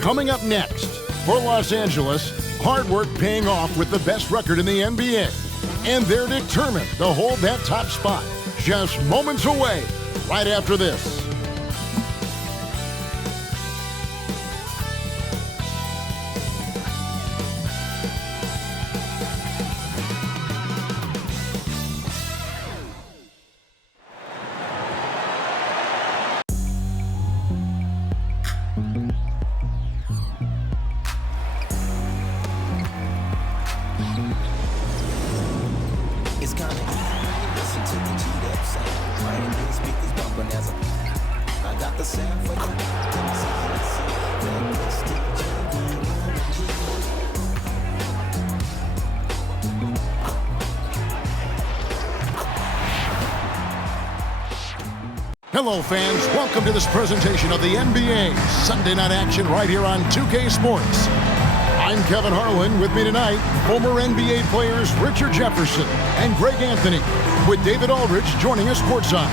Coming up next, for Los Angeles, hard work paying off with the best record in the NBA. And they're determined to hold that top spot. Just moments away, right after this. Hello, fans. Welcome to this presentation of the NBA Sunday Night Action right here on 2K Sports. I'm Kevin Harlan. With me tonight, former NBA players Richard Jefferson and Greg Anthony, with David Aldridge joining us courtside.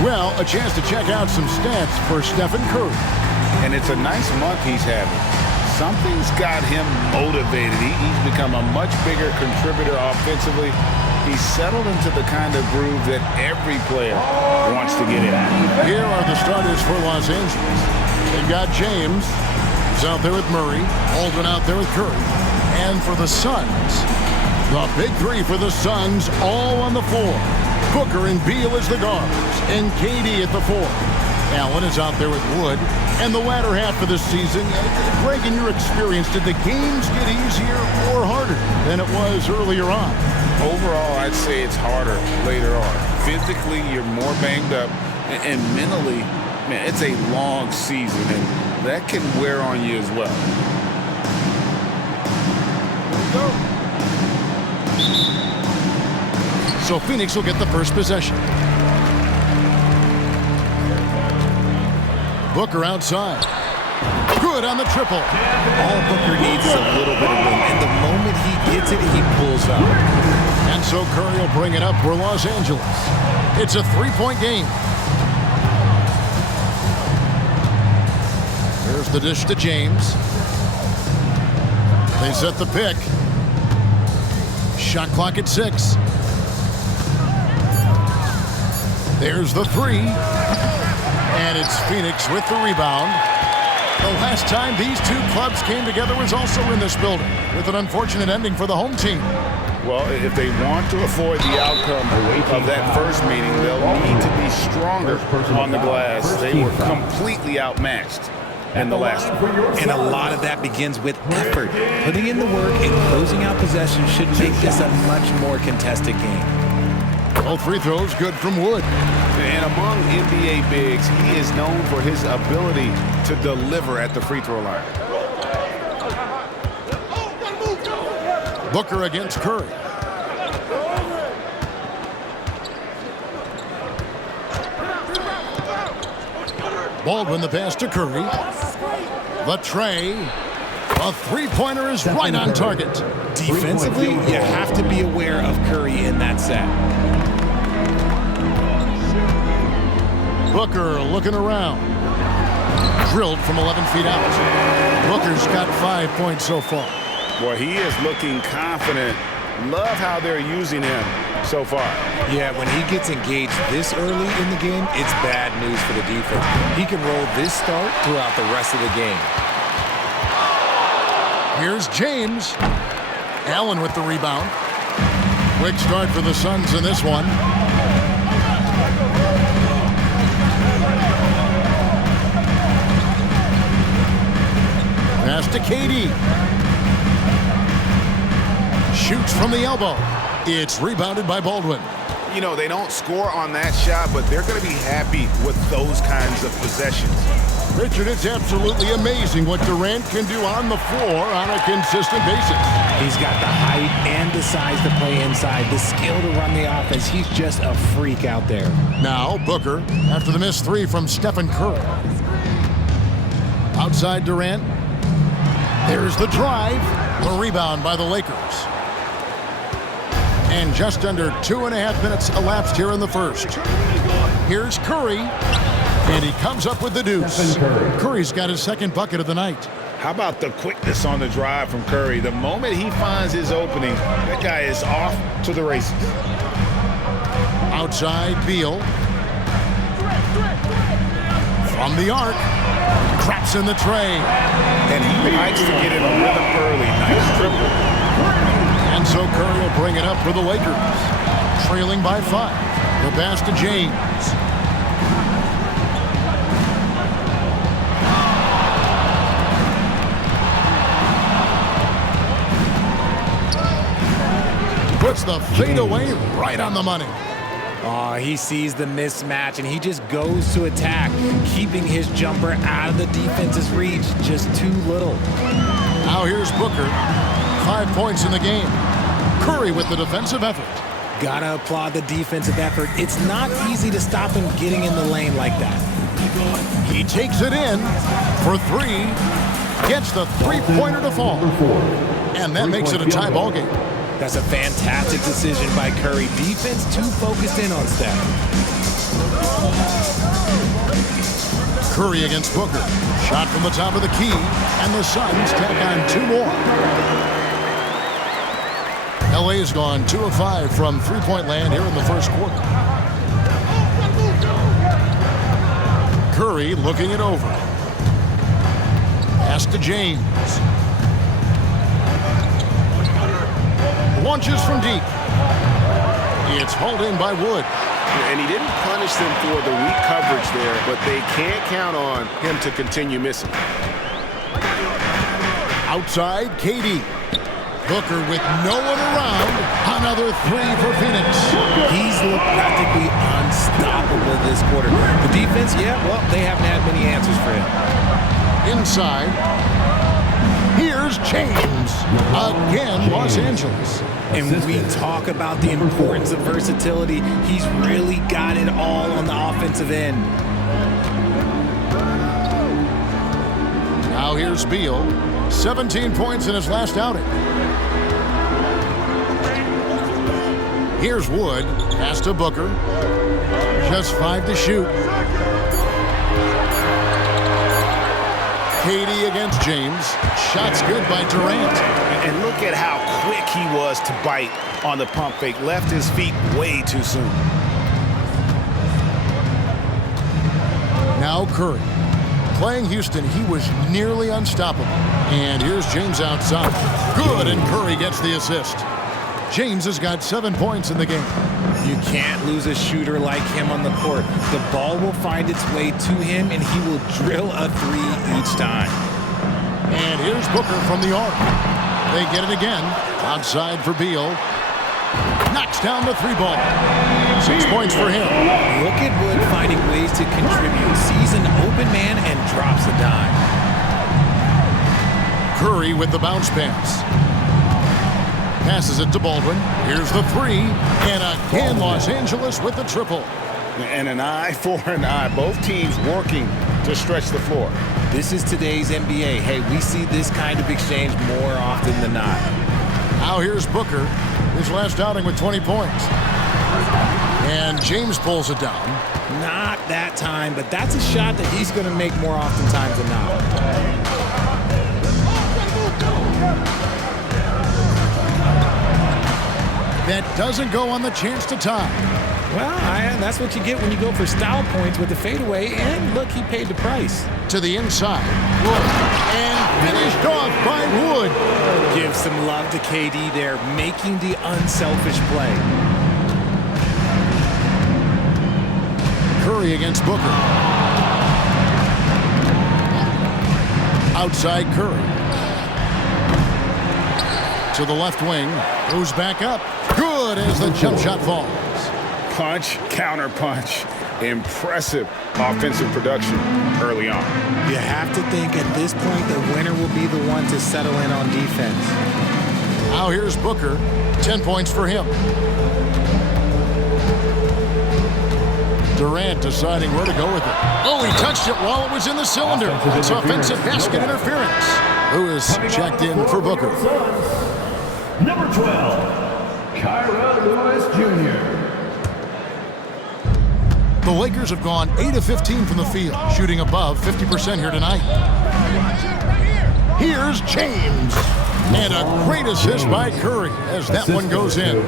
Well, a chance to check out some stats for Stephen Curry. And it's a nice month he's having. Something's got him motivated. He's become a much bigger contributor offensively. He's settled into the kind of groove that every player wants to get in. Here are the starters for Los Angeles. They've got James, who's out there with Murray, Aldrin out there with Curry. And for the Suns, the big three for the Suns all on the floor. Booker and Beal as the guards, and KD at the four. Allen is out there with Wood. And the latter half of the season, Greg, in your experience, did the games get easier or harder than it was earlier on? Overall, I'd say it's harder later on. Physically, you're more banged up, and mentally, man, it's a long season, and that can wear on you as well. Here we go. So Phoenix will get the first possession. Booker outside. Good on the triple. All Booker needs is a little bit of room, and the moment he gets it, he pulls up. And so Curry will bring it up for Los Angeles. It's a three-point game. Here's the dish to James. They set the pick. Shot clock at 6. There's the three. And it's Phoenix with the rebound. The last time these two clubs came together was also in this building, with an unfortunate ending for the home team. Well, if they want to avoid the outcome of that first meeting, they'll need to be stronger on the glass. They were completely outmatched in the last one. And a lot of that begins with effort. Putting in the work and closing out possessions should make this a much more contested game. Both free throws good from Wood. And among NBA bigs, he is known for his ability to deliver at the free throw line. Booker against Curry. Baldwin the pass to Curry. The tray. A three-pointer is right on target. Defensively, you have to be aware of Curry in that set. Booker looking around. Drilled from 11 feet out. Booker's got 5 points so far. Boy, he is looking confident. Love how they're using him so far. Yeah, when he gets engaged this early in the game, it's bad news for the defense. He can roll this start throughout the rest of the game. Here's James. Allen with the rebound. Quick start for the Suns in this one. Pass to KD. Shoots from the elbow. It's rebounded by Baldwin. You know, they don't score on that shot, but they're going to be happy with those kinds of possessions. Richard, it's absolutely amazing what Durant can do on the floor on a consistent basis. He's got the height and the size to play inside, the skill to run the offense. He's just a freak out there. Now Booker after the missed three from Stephen Curry. Outside Durant. There's the drive. The rebound by the Lakers. And just under 2.5 minutes elapsed here in the first. Here's Curry. And he comes up with the deuce. Curry's got his second bucket of the night. How about the quickness on the drive from Curry? The moment he finds his opening, that guy is off to the races. Outside Beal. From the arc. Craps in the tray. And he likes to get in a rhythm early. Nice triple. And so Curry will bring it up for the Lakers. Trailing by 5. The pass to James. Puts the fadeaway right on the money. Oh, he sees the mismatch, and he just goes to attack, keeping his jumper out of the defense's reach. Just too little. Now here's Booker. 5 points in the game. Curry with the defensive effort. Gotta applaud the defensive effort. It's not easy to stop him getting in the lane like that. He takes it in for 3. Gets the three-pointer to fall. And that makes it a tie ball game. That's a fantastic decision by Curry. Defense too focused in on Steph. Curry against Booker. Shot from the top of the key. And the Suns tack on 2 more. LA's gone 2 of 5 from three-point land here in the first quarter. Curry looking it over. Pass to James. Launches from deep. It's hauled in by Wood. And he didn't punish them for the weak coverage there, but they can't count on him to continue missing. Outside, KD. Booker with no one around. Another 3 for Phoenix. He's looked practically unstoppable this quarter. The defense, yeah, well, they haven't had many answers for him. Inside. Here's James. Again, Los Angeles. And when we talk about the importance of versatility, he's really got it all on the offensive end. Now here's Beal. 17 points in his last outing. Here's Wood. Pass to Booker. Just 5 to shoot. KD against James. Shots good by Durant. And look at how quick he was to bite on the pump fake. Left his feet way too soon. Now Curry. Playing Houston, he was nearly unstoppable. And here's James outside. Good, and Curry gets the assist. James has got 7 points in the game. You can't lose a shooter like him on the court. The ball will find its way to him, and he will drill a 3 each time. And here's Booker from the arc. They get it again. Outside for Beal. Knocks down the 3 ball. 6 points for him. Look at Wood finding ways to contribute. Sees an open man and drops a dime. Curry with the bounce pass. Passes it to Baldwin. Here's the 3. And again, Los Angeles with the triple. And an eye for an eye. Both teams working to stretch the floor. This is today's NBA. Hey, we see this kind of exchange more often than not. Now here's Booker. His last outing with 20 points. And James pulls it down. Not that time, but that's a shot that he's going to make more oftentimes than not. That doesn't go on the chance to tie. Well, that's what you get when you go for style points with the fadeaway. And look, he paid the price. To the inside. Wood. And finished off by Wood. Give some love to KD there, making the unselfish play. Curry against Booker. Outside Curry. To the left wing. Goes back up. Good as the jump shot falls. Punch, counter punch. Impressive offensive production early on. You have to think at this point the winner will be the one to settle in on defense. Now here's Booker. 10 points for him. Durant deciding where to go with it. Oh, he touched it while it was in the cylinder. It's offensive basket interference. Lewis checked in for Booker. Number 12, Kyra Lewis Jr. The Lakers have gone 8 of 15 from the field, shooting above 50% here tonight. Here's James. And a great assist by Curry as that one goes in.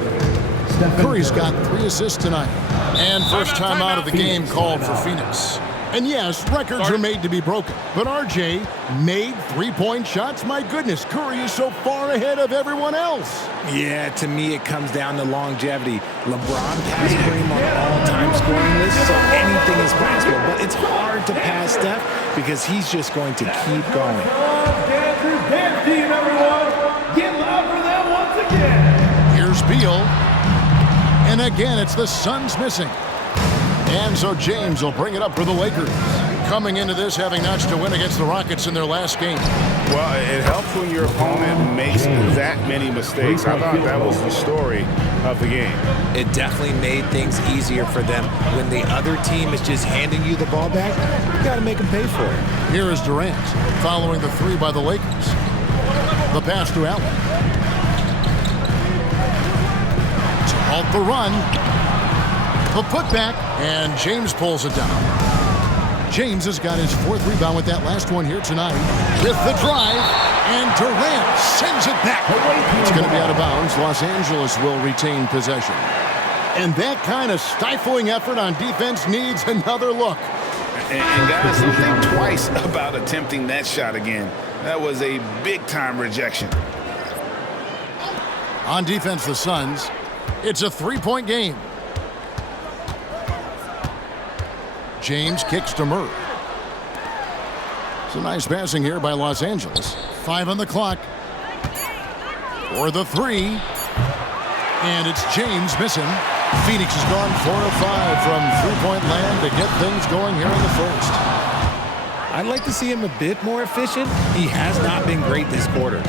Curry's got 3 assists tonight. And first time out of the game called for Phoenix. And yes, records are made to be broken. But RJ made 3-point shots. My goodness, Curry is so far ahead of everyone else. Yeah, to me it comes down to longevity. LeBron passed Kareem on the all-time scoring list, so anything is possible. But it's hard to pass Steph because he's just going to keep going. Dance team, everyone. Get loud for them once again. Here's Beal. And again, it's the Suns missing. And so James will bring it up for the Lakers. Coming into this, having notched a win against the Rockets in their last game. Well, it helps when your opponent makes that many mistakes. I thought that was the story of the game. It definitely made things easier for them. When the other team is just handing you the ball back, you got to make them pay for it. Here is Durant, following the 3 by the Lakers. The pass to Allen. To halt the run. The putback, and James pulls it down. James has got his 4th rebound with that last one here tonight. With the drive, and Durant sends it back. It's going to be out of bounds. Los Angeles will retain possession. And that kind of stifling effort on defense needs another look. And guys, don't think twice about attempting that shot again. That was a big-time rejection. On defense, the Suns, it's a 3-point game. James kicks to Murray. It's a nice passing here by Los Angeles. 5 on the clock. For the 3. And it's James missing. Phoenix has gone 4 of 5 from three-point land to get things going here in the first. I'd like to see him a bit more efficient. He has not been great this quarter.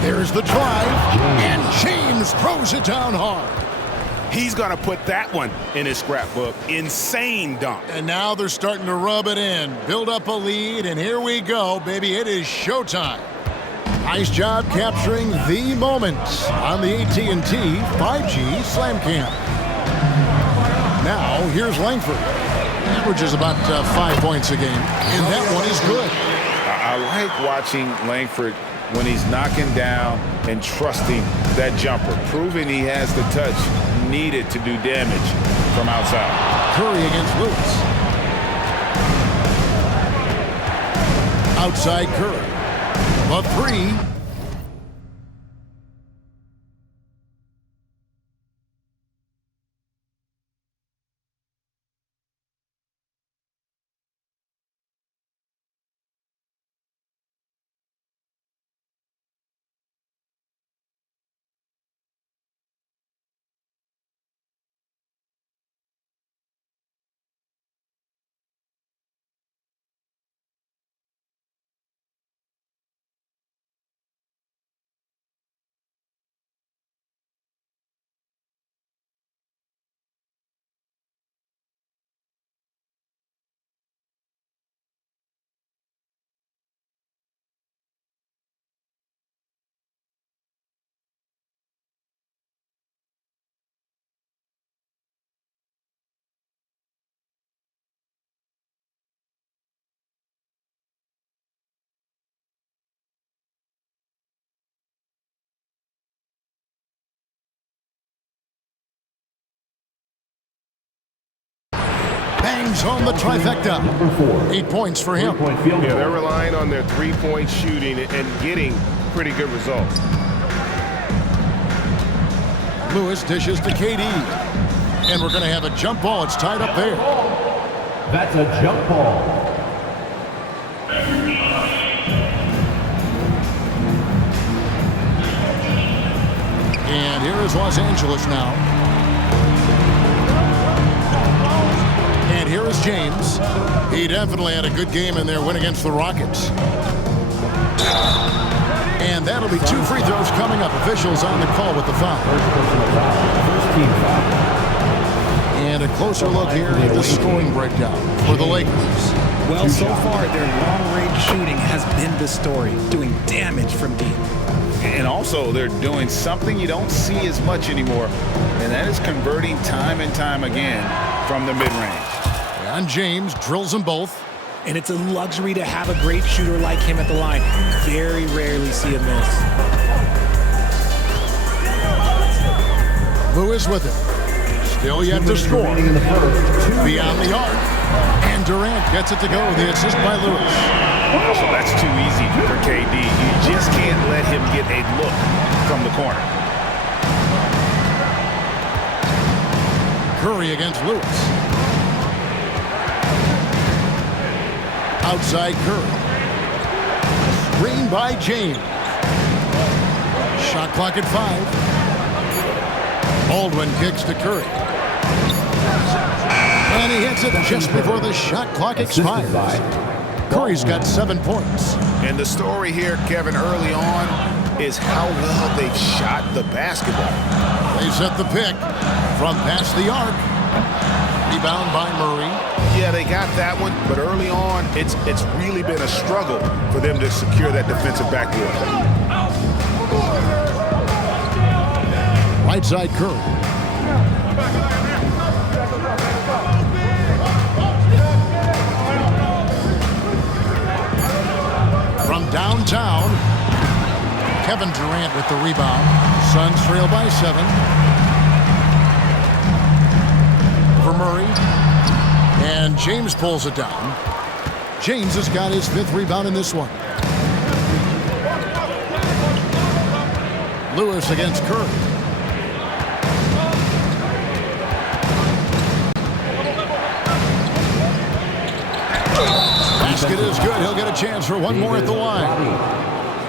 There's the drive. And James throws it down hard. He's going to put that one in his scrapbook. Insane dunk. And now they're starting to rub it in. Build up a lead, and here we go, baby. It is showtime. Nice job capturing the moment on the AT&T 5G Slam Cam. Now, here's Langford. Averages about 5 points a game, and that one is good. I like watching Langford when he's knocking down and trusting that jumper, proving he has the touch needed to do damage from outside. Curry against Lewis. Outside Curry. The 3. Bangs on the trifecta. 8 points for him. Yeah, they're relying on their 3-point shooting and getting pretty good results. Lewis dishes to KD. And we're going to have a jump ball. It's tied up there. That's a jump ball. And here is Los Angeles now. And here is James. He definitely had a good game in their win against the Rockets. And that'll be 2 free throws coming up. Officials on the call with the foul. First team foul. And a closer look here at the scoring breakdown for the Lakers. Well, so far, their long-range shooting has been the story, doing damage from deep. And also, they're doing something you don't see as much anymore, and that is converting time and time again from the mid-range. And James drills them both. And it's a luxury to have a great shooter like him at the line. Very rarely see a miss. Lewis with it. Still yet to score. Beyond the arc. And Durant gets it to go. The assist by Lewis. So that's too easy for KD. You just can't let him get a look from the corner. Curry against Lewis. Outside Curry. Screen by James. Shot clock at 5. Baldwin kicks to Curry. And he hits it just before the shot clock expires. Curry's got 7 points. And the story here, Kevin, early on is how well they've shot the basketball. They set the pick from past the arc. Rebound by Murray. Yeah, they got that one, but early on, it's really been a struggle for them to secure that defensive backboard. Right side Curry. From downtown, Kevin Durant with the rebound. Suns trail by 7. For Murray. And James pulls it down. James has got his 5th rebound in this one. Lewis against Curry. Basket is good. He'll get a chance for one more at the line.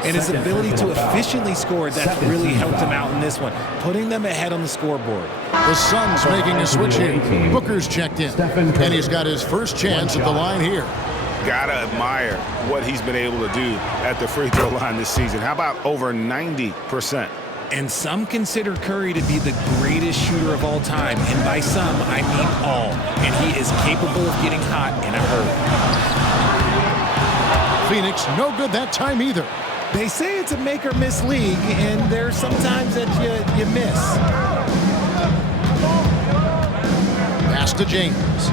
And his ability to efficiently score, that's really helped him out in this one, putting them ahead on the scoreboard. The Suns making a switch here. Booker's checked in, and he's got his first chance at the line here. Gotta admire what he's been able to do at the free throw line this season. How about over 90%? And some consider Curry to be the greatest shooter of all time. And by some, I mean all. And he is capable of getting hot in a hurry. Phoenix, no good that time either. They say it's a make or miss league, and there's sometimes that you miss. Pass to James.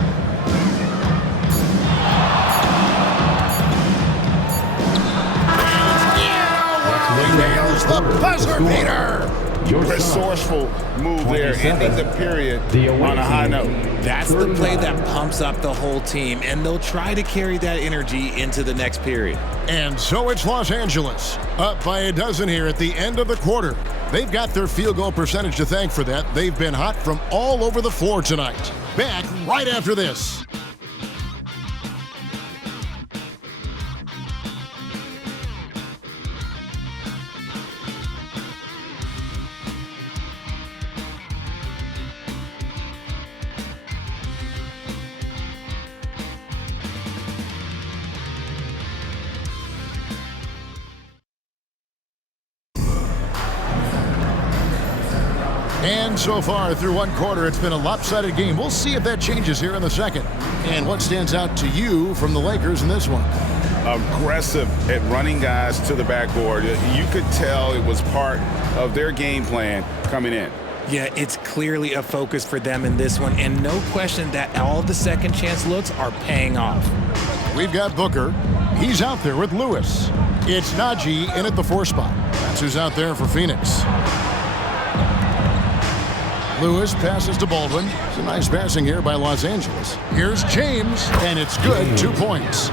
There's the buzzer beater. Resourceful move there, ending the period on a high note. That's the play that pumps up the whole team, and they'll try to carry that energy into the next period. And so it's Los Angeles, up by a dozen here at the end of the quarter. They've got their field goal percentage to thank for that. They've been hot from all over the floor tonight. Back right after this. And so far through one quarter, it's been a lopsided game. We'll see if that changes here in the second. And what stands out to you from the Lakers in this one? Aggressive at running guys to the backboard. You could tell it was part of their game plan coming in. Yeah, it's clearly a focus for them in this one, and no question that all the second chance looks are paying off. We've got Booker. He's out there with Lewis. It's Najee in at the 4 spot. That's who's out there for Phoenix. Lewis passes to Baldwin. It's a nice passing here by Los Angeles. Here's James, and it's good, 2 points.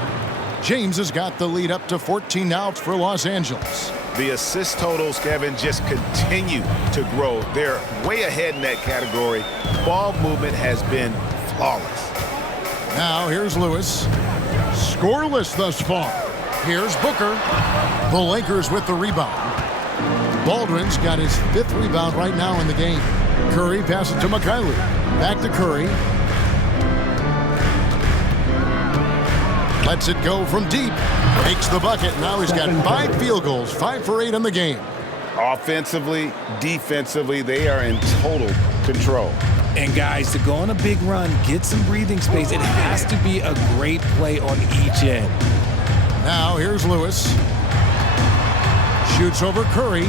James has got the lead up to 14 now for Los Angeles. The assist totals, Kevin, just continue to grow. They're way ahead in that category. Ball movement has been flawless. Now here's Lewis. Scoreless thus far. Here's Booker. The Lakers with the rebound. Baldwin's got his 5th rebound right now in the game. Curry passes to McKinley. Back to Curry. Lets it go from deep. Makes the bucket. Now he's got 5 field goals, 5 for 8 in the game. Offensively, defensively, they are in total control. And guys, to go on a big run, get some breathing space, it has to be a great play on each end. Now here's Lewis. Shoots over Curry.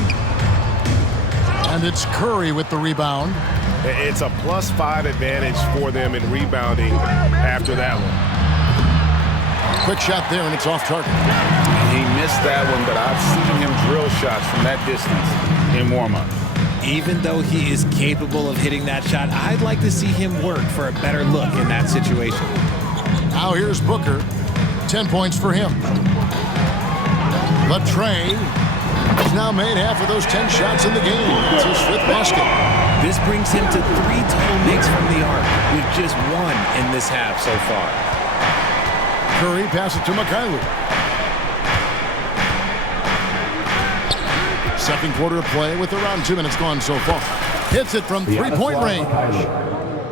And it's Curry with the rebound. It's a +5 advantage for them in rebounding after that one. Quick shot there, and it's off target. He missed that one, but I've seen him drill shots from that distance in warm-up. Even though he is capable of hitting that shot, I'd like to see him work for a better look in that situation. Now here's Booker. 10 points for him. But Trey has now made half of those 10 shots in the game. It's his 5th basket. This brings him to 3 total makes from the arc, with just 1 in this half so far. Curry passes to Mikhailuk. Second quarter of play with around 2 minutes gone so far. Hits it from 3-point range.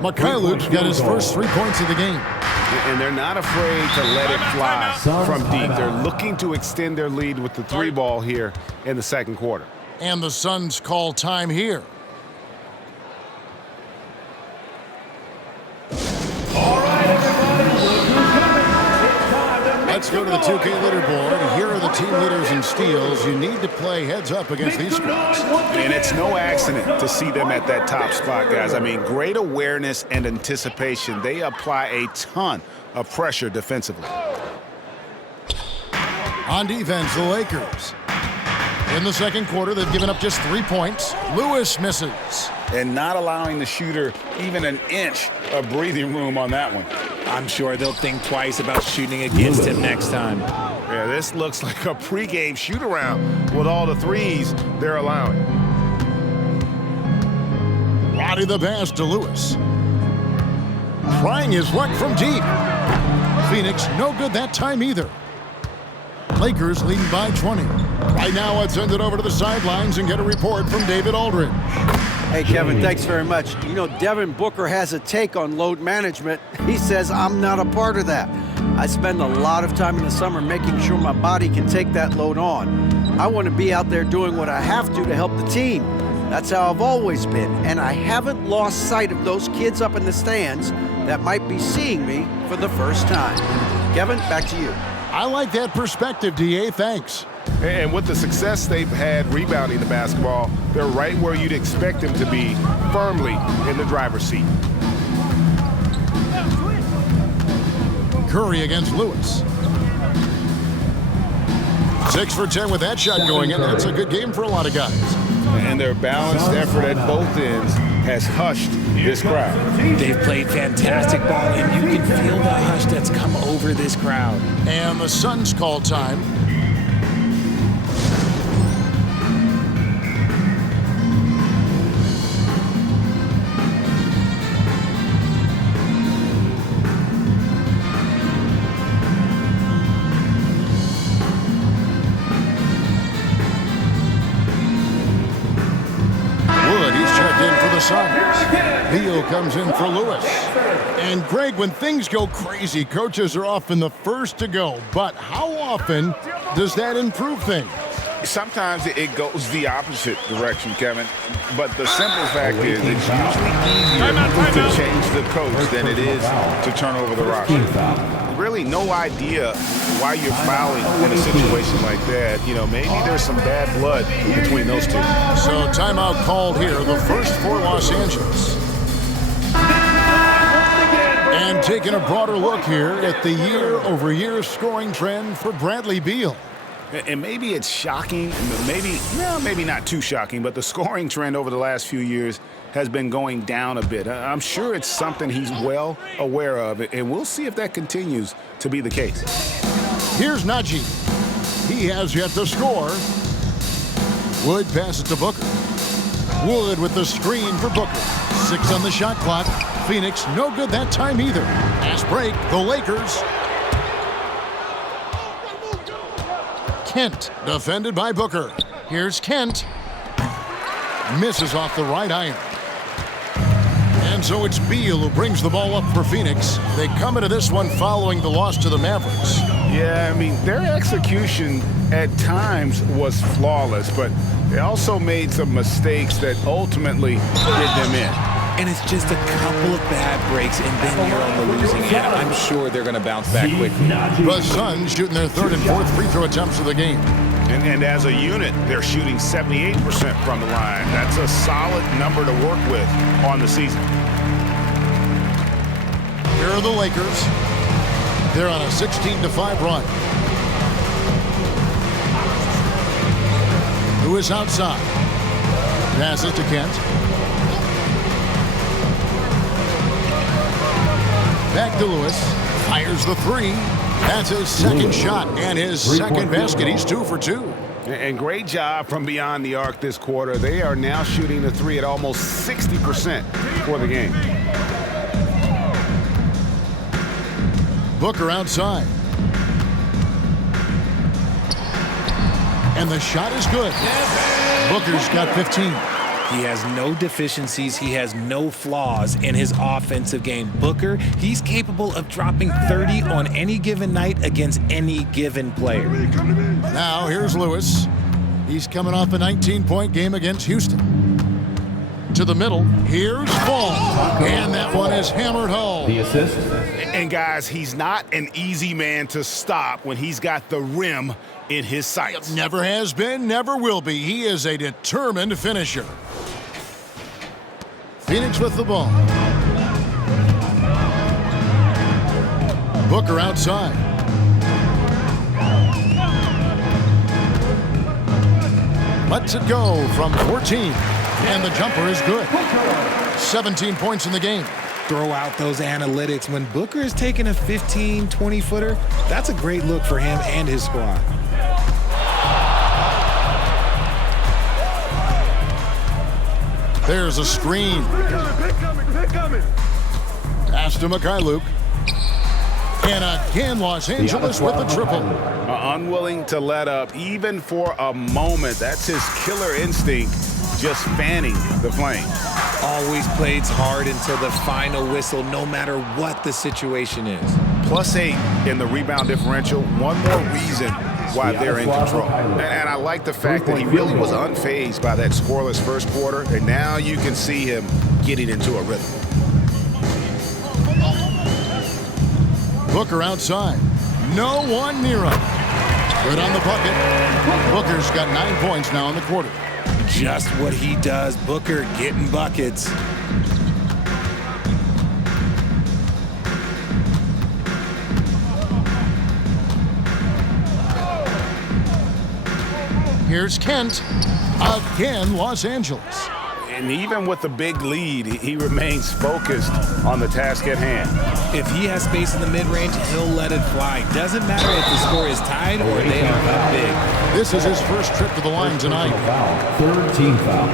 Mikhailuk's got his first 3 points of the game. And they're not afraid to let it fly from deep. They're looking to extend their lead with the 3 ball here in the second quarter. And the Suns call time here. Let's go to the 2K leaderboard. Here are the team leaders in steals. You need to play heads up against these squads. And it's no accident to see them at that top spot, guys. I mean, great awareness and anticipation. They apply a ton of pressure defensively. On defense, the Lakers. In the second quarter, they've given up just 3 points. Lewis misses. And not allowing the shooter even an inch of breathing room on that one. I'm sure they'll think twice about shooting against him next time. Yeah, this looks like a pregame shoot-around with all the threes they're allowing. Body the pass to Lewis. Trying his luck from deep. Phoenix, no good that time either. Lakers leading by 20. Right now, let's send it over to the sidelines and get a report from David Aldridge. Hey, Kevin, thanks very much. You know, Devin Booker has a take on load management. He says, I'm not a part of that. I spend a lot of time in the summer making sure my body can take that load on. I want to be out there doing what I have to help the team. That's how I've always been, and I haven't lost sight of those kids up in the stands that might be seeing me for the first time. Kevin, back to you. I like that perspective, D.A. Thanks. And with the success they've had rebounding the basketball, they're right where you'd expect them to be, firmly in the driver's seat. Curry against Lewis. 6 for 10 with that shot going in. That's a good game for a lot of guys. And their balanced effort at both ends has hushed this crowd. They've played fantastic ball, and you can feel the hush that's come over this crowd. And the Suns call time. Beal comes in for Lewis. And Greg, when things go crazy, coaches are often the first to go. But how often does that improve things? Sometimes it goes the opposite direction, Kevin. But the simple fact is it's usually easier to change the coach than it is to turn over the roster. Really no idea why you're fouling in a situation like that. You know, maybe there's some bad blood between those two. So timeout called here, the first for Los Angeles. And taking a broader look here at the year-over-year scoring trend for Bradley Beal. And maybe it's shocking, maybe not too shocking, but the scoring trend over the last few years has been going down a bit. I'm sure it's something he's well aware of, and we'll see if that continues to be the case. Here's Najee. He has yet to score. Wood passes to Booker. Wood with the screen for Booker. 6 on the shot clock. Phoenix, no good that time either. Fast break, the Lakers. Kent, defended by Booker. Here's Kent. Misses off the right iron. And so it's Beal who brings the ball up for Phoenix. They come into this one following the loss to the Mavericks. Yeah, I mean, their execution at times was flawless, but they also made some mistakes that ultimately did them in. and it's just a couple of bad breaks, and then you're on the losing end. I'm sure they're going to bounce back quickly. The Suns shooting their third and fourth free throw attempts of the game. And as a unit, they're shooting 78% from the line. That's a solid number to work with on the season. Here are the Lakers. They're on a 16-5 run. Lewis outside. Passes to Kent. Back to Lewis. Fires the three. That's his second shot and his second basket. He's 2 for 2. And great job from beyond the arc this quarter. They are now shooting the three at almost 60% for the game. Booker outside. And the shot is good. Booker's got 15. He has no deficiencies. He has no flaws in his offensive game. Booker, he's capable of dropping 30 on any given night against any given player. Now here's Lewis. He's coming off a 19-point game against Houston. To the middle. Here's Ball. And that one is hammered home. The assist. And guys, he's not an easy man to stop when he's got the rim in his sights. Never has been, never will be. He is a determined finisher. Phoenix with the ball. Booker outside. Lets it go from 14. And the jumper is good. 17 points in the game. Throw out those analytics. When Booker is taking a 15, 20-footer, that's a great look for him and his squad. There's a screen. Pass to Mikhailuk. And again, Los Angeles with the triple. Unwilling to let up even for a moment. That's his killer instinct, just fanning the flame. Always plays hard until the final whistle, no matter what the situation is. +8 in the rebound differential. One more reason why they're in control. And I like the fact that he really was unfazed by that scoreless first quarter, and now you can see him getting into a rhythm. Booker outside. No one near him. Good on the bucket. Booker's got 9 points now in the quarter. Just what he does. Booker getting buckets. Here's Kent. Again, Los Angeles. And even with the big lead, he remains focused on the task at hand. If he has space in the mid-range, he'll let it fly. Doesn't matter if the score is tied or they are up big. This is his first trip to the line tonight. Third team foul.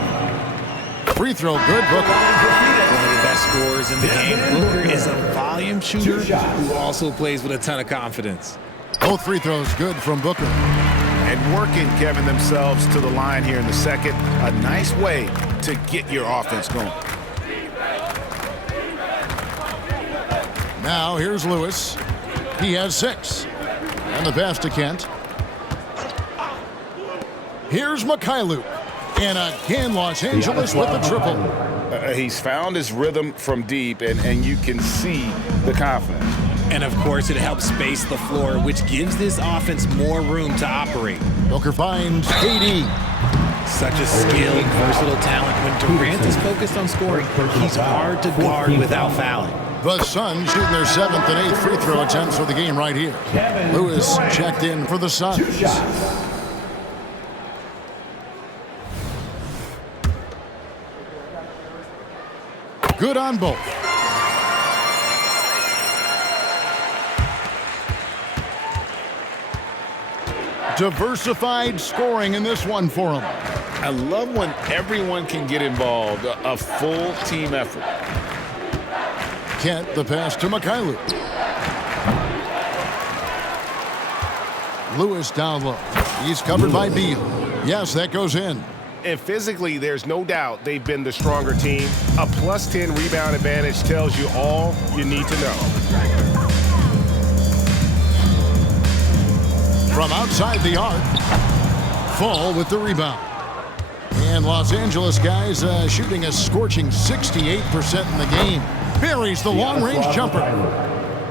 Free throw, good, Booker. One of the best scorers in the game. Booker is a volume shooter who also plays with a ton of confidence. Both free throws good from Booker. And working, Kevin, themselves to the line here in the second. A nice way to get your offense going. Now here's Lewis. He has 6. And the pass to Kent. Here's Mikhailuk. And again, Los Angeles with the triple. He's found his rhythm from deep, and you can see the confidence. And, of course, it helps space the floor, which gives this offense more room to operate. Booker finds KD. Such a skilled, versatile talent. When Durant is focused on scoring, he's hard to guard without fouling. The Suns shooting their 7th and 8th free throw attempts for the game right here. Lewis checked in for the Suns. Good on both. Diversified scoring in this one for him. I love when everyone can get involved, a full team effort. Kent, the pass to Mikhailuk. Lewis down low. He's covered by Beal. Yes, that goes in. And physically, there's no doubt they've been the stronger team. A +10 rebound advantage tells you all you need to know. From outside the arc, Fall with the rebound. And Los Angeles guys shooting a scorching 68% in the game. Buries the long-range jumper.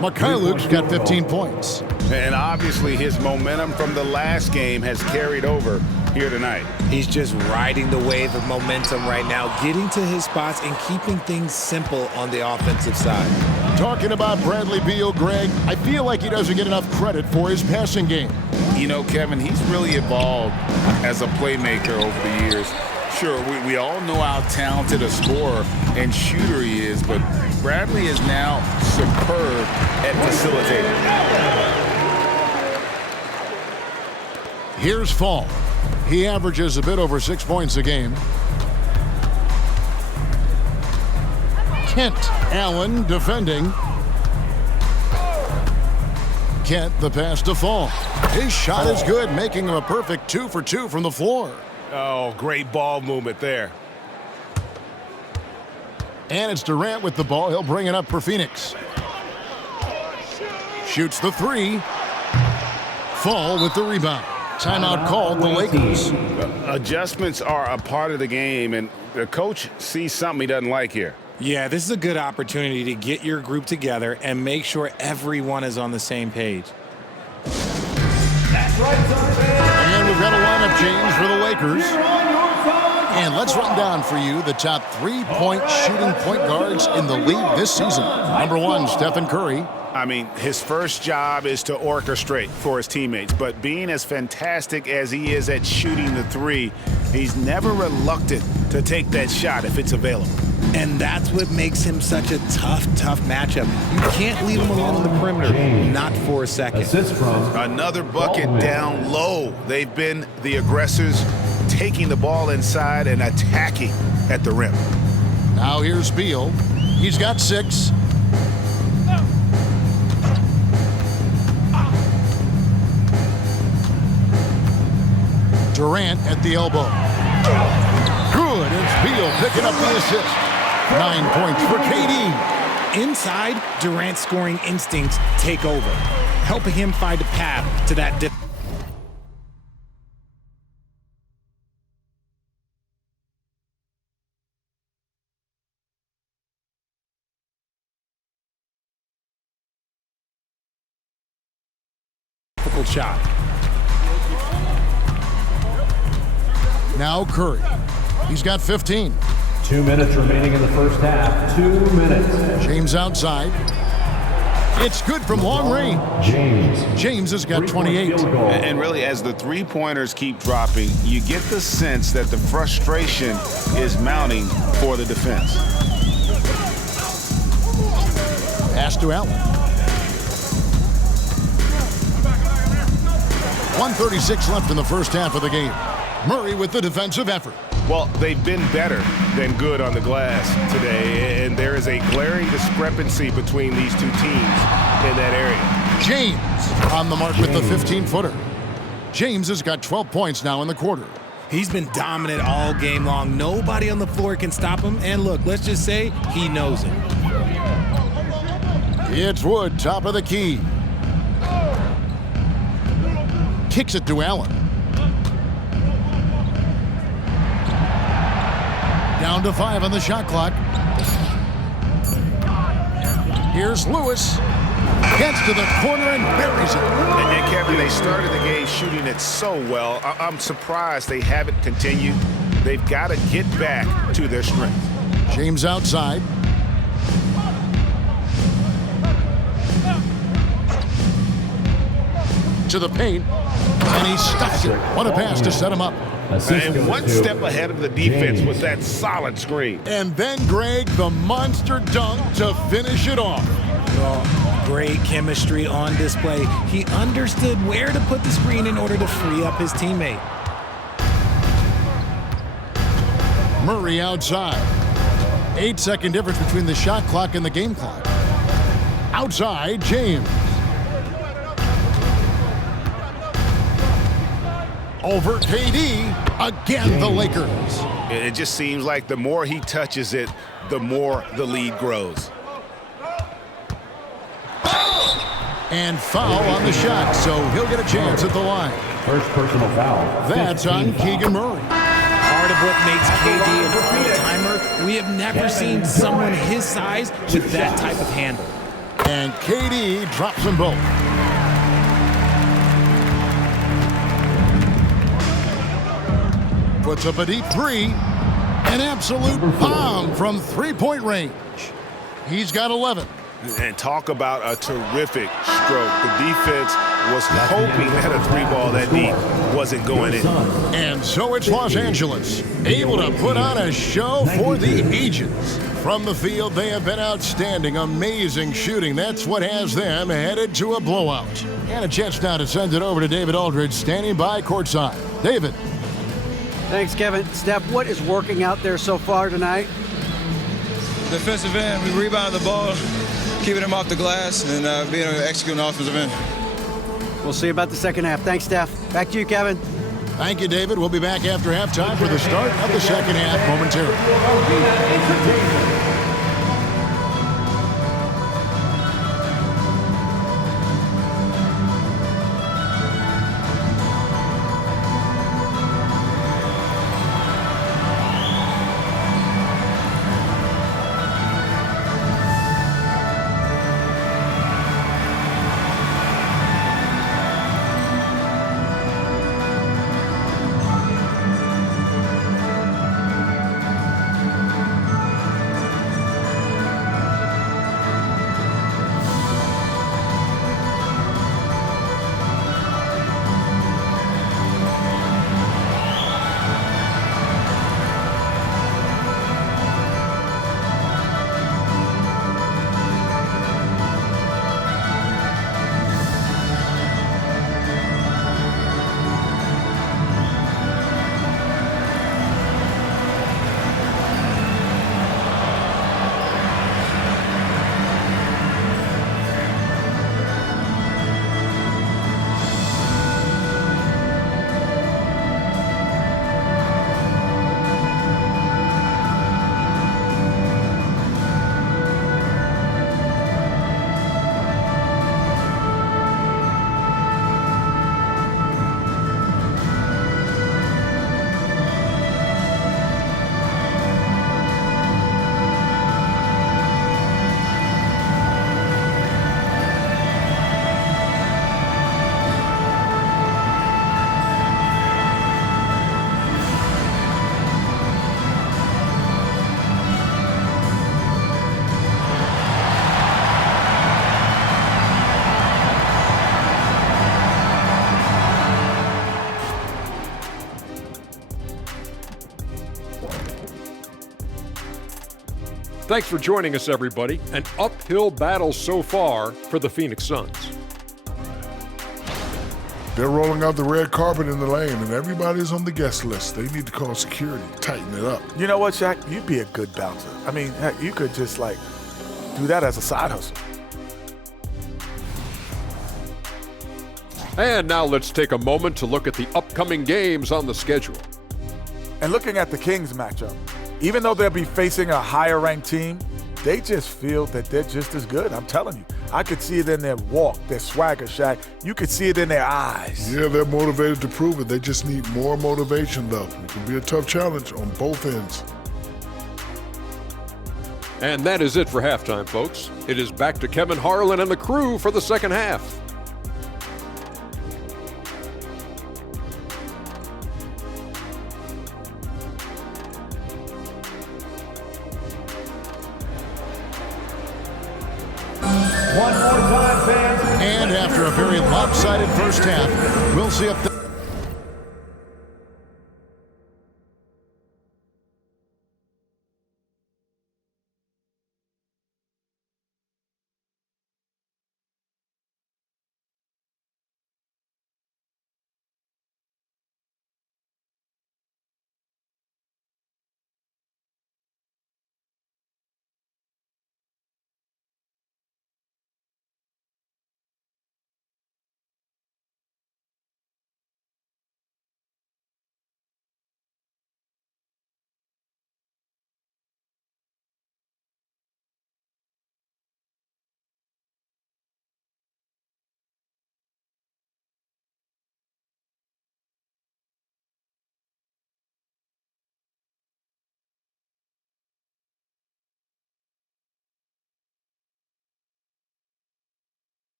Mikhailuk's got 15 points. And obviously his momentum from the last game has carried over here tonight. He's just riding the wave of momentum right now, getting to his spots and keeping things simple on the offensive side. Talking about Bradley Beal, Greg, I feel like he doesn't get enough credit for his passing game. You know, Kevin, he's really evolved as a playmaker over the years. Sure, we all know how talented a scorer and shooter he is, but Bradley is now superb at facilitating. Here's Fall. He averages a bit over 6 points a game. Kent Allen defending. Kent the pass to Fall. His shot is good, making him a perfect 2 for 2 from the floor. Oh, great ball movement there. And it's Durant with the ball. He'll bring it up for Phoenix. Shoots the 3. Fall with the rebound. Timeout called the Lakers. Adjustments are a part of the game, and the coach sees something he doesn't like here. Yeah, this is a good opportunity to get your group together and make sure everyone is on the same page. That's right, And we've got a lineup change for the Lakers. And let's run down for you the top 3-point shooting point guards in the league this season. Number 1, Stephen Curry. I mean, his first job is to orchestrate for his teammates, but being as fantastic as he is at shooting the 3, he's never reluctant to take that shot if it's available. And that's what makes him such a tough matchup. You can't leave him alone on the perimeter, not for a second. Assist from Another bucket down low. They've been the aggressors, taking the ball inside and attacking at the rim. Now here's Beal. He's got 6. Durant at the elbow. Good. It's Beal picking up the assist. 9 points for KD. Inside, Durant's scoring instincts take over, helping him find a path to that difficult shot. Now Curry. He's got 15. 2 minutes remaining in the first half. 2 minutes. James outside. It's good from long range. James has got 28. And really, as the three-pointers keep dropping, you get the sense that the frustration is mounting for the defense. Pass to Allen. 1:36 left in the first half of the game. Murray with the defensive effort. Well, they've been better than good on the glass today, and there is a glaring discrepancy between these two teams in that area. James on the mark with the 15-footer. James has got 12 points now in the quarter. He's been dominant all game long. Nobody on the floor can stop him. And look, let's just say he knows it. It's Wood, top of the key. Kicks it to Allen. Down to 5 on the shot clock. Here's Lewis. Gets to the corner and buries it. And Kevin, they started the game shooting it so well. I'm surprised they haven't continued. They've got to get back to their strength. James outside. To the paint. And he stuffs it. What a pass to set him up. And one step ahead of the defense with that solid screen. And then Greg, the monster dunk to finish it off. Oh, great chemistry on display. He understood where to put the screen in order to free up his teammate. Murray outside. 8-second difference between the shot clock and the game clock. Outside, James. Over KD. Again, the Lakers. It just seems like the more he touches it, the more the lead grows. And foul on the shot, so he'll get a chance at the line. First personal foul. That's on Keegan Murray. part of what makes KD an all-timer. We have never seen someone his size with that type of handle. And KD drops them both. Puts up a deep three. An absolute bomb from three-point range. He's got 11. And talk about a terrific stroke. The defense was hoping that a three ball that deep wasn't going in. And so it's Los Angeles, able to put on a show for the ages. From the field, they have been outstanding, amazing shooting. That's what has them headed to a blowout. And a chance now to send it over to David Aldridge, standing by courtside. David. Thanks, Kevin. Steph, what is working out there so far tonight? Defensive end, we rebounded the ball, keeping him off the glass, and being able to execute an offensive end. We'll see about the second half. Thanks, Steph. Back to you, Kevin. Thank you, David. We'll be back after halftime for the start of the second half momentarily. Thanks for joining us, everybody. An uphill battle so far for the Phoenix Suns. They're rolling out the red carpet in the lane, and everybody's on the guest list. They need to call security, tighten it up. You know what, Shaq? You'd be a good bouncer. I mean, heck, you could just, do that as a side hustle. And now let's take a moment to look at the upcoming games on the schedule. And looking at the Kings matchup, even though they'll be facing a higher-ranked team, they just feel that they're just as good. I'm telling you. I could see it in their walk, their swagger, Shaq. You could see it in their eyes. Yeah, they're motivated to prove it. They just need more motivation, though. It can be a tough challenge on both ends. And that is it for halftime, folks. It is back to Kevin Harlan and the crew for the second half. One more time, fans. And after a very lopsided first half, we'll see if the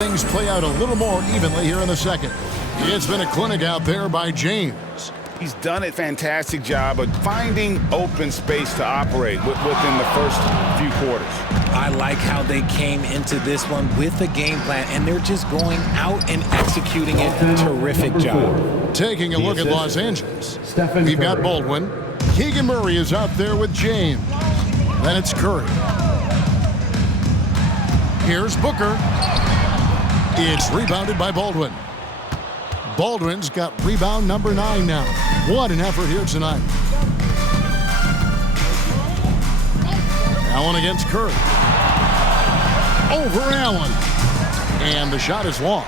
Things play out a little more evenly here in the second. It's been a clinic out there by James. He's done a fantastic job of finding open space to operate within the first few quarters. I like how they came into this one with a game plan, and they're just going out and executing it. Terrific job. Taking a look at Los Angeles. We've got Baldwin. Keegan Murray is out there with James. Then it's Curry. Here's Booker. It's rebounded by Baldwin. Baldwin's got rebound number 9 now. What an effort here tonight. Allen against Curry. Over Allen. And the shot is long.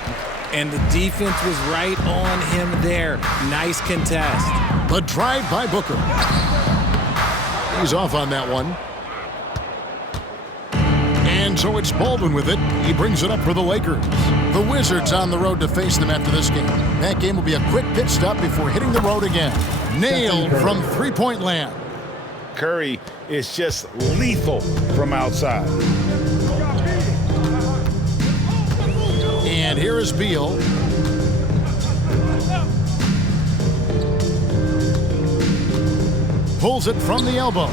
And the defense was right on him there. Nice contest. The drive by Booker. He's off on that one. And so it's Baldwin with it. He brings it up for the Lakers. The Wizards on the road to face them after this game. That game will be a quick pit stop before hitting the road again. Nailed from three-point land. Curry is just lethal from outside. And here is Beal. Pulls it from the elbow.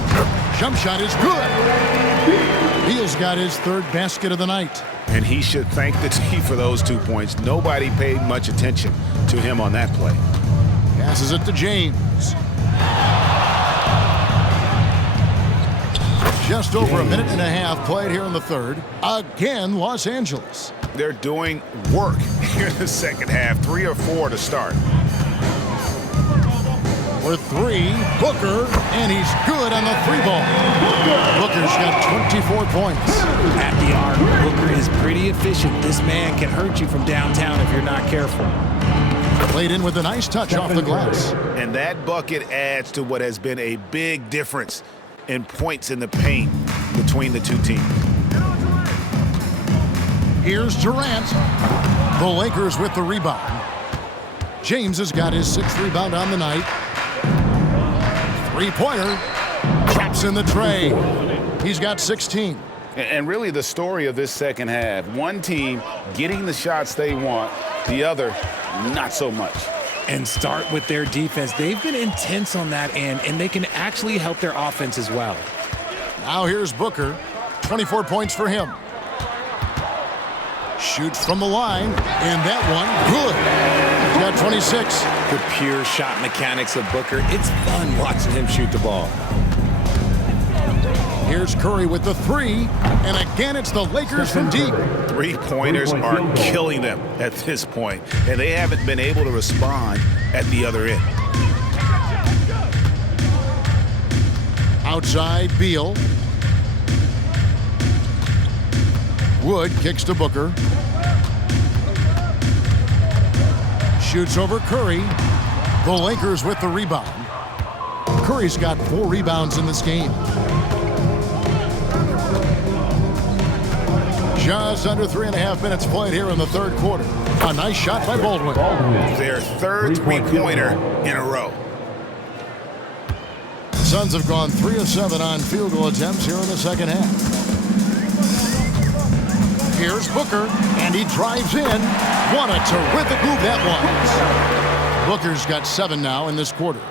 Jump shot is good. Beal's got his third basket of the night. And he should thank the team for those 2 points. Nobody paid much attention to him on that play. Passes it to James. Just over a minute and a half played here in the third. Again, Los Angeles. They're doing work here in the second half. 3 or 4 to start. For 3, Booker, and he's good on the 3-ball. Booker's got 24 points. At the arc, Booker is pretty efficient. This man can hurt you from downtown if you're not careful. Played in with a nice touch off the glass. And that bucket adds to what has been a big difference in points in the paint between the two teams. Here's Durant. The Lakers with the rebound. James has got his 6th rebound on the night. Three-pointer. Drops in the tray. He's got 16. And really the story of this second half, one team getting the shots they want, the other not so much. And start with their defense. They've been intense on that end, and they can actually help their offense as well. Now here's Booker. 24 points for him. Shoots from the line, and that one, good. He's got 26. The pure shot mechanics of Booker. It's fun watching him shoot the ball. Here's Curry with the 3, and again it's the Lakers from deep. 3-pointers are killing them at this point, and they haven't been able to respond at the other end. Outside, Beal. Wood kicks to Booker. Shoots over Curry. The Lakers with the rebound. Curry's got 4 rebounds in this game. Just under 3.5 minutes played here in the third quarter. A nice shot by Baldwin. Their third 3-pointer in a row. Suns have gone 3 of 7 on field goal attempts here in the second half. Here's Booker, and he drives in. What a terrific move that was. Booker's got 7 now in this quarter.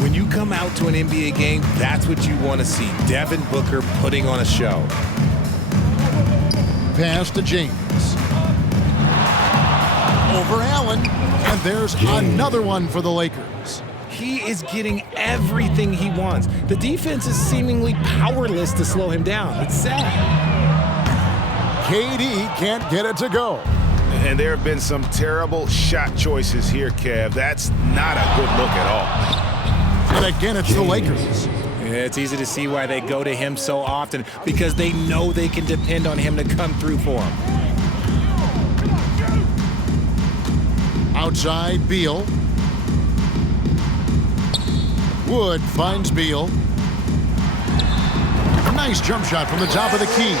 When you come out to an NBA game, that's what you want to see. Devin Booker putting on a show. Pass to James. Over Allen, and there's another one for the Lakers. He is getting everything he wants. The defense is seemingly powerless to slow him down. It's sad. KD can't get it to go. And there have been some terrible shot choices here, Kev. That's not a good look at all. And again, it's the Lakers. It's easy to see why they go to him so often, because they know they can depend on him to come through for them. Outside, Beal. Wood finds Beal. Nice jump shot from the top of the key.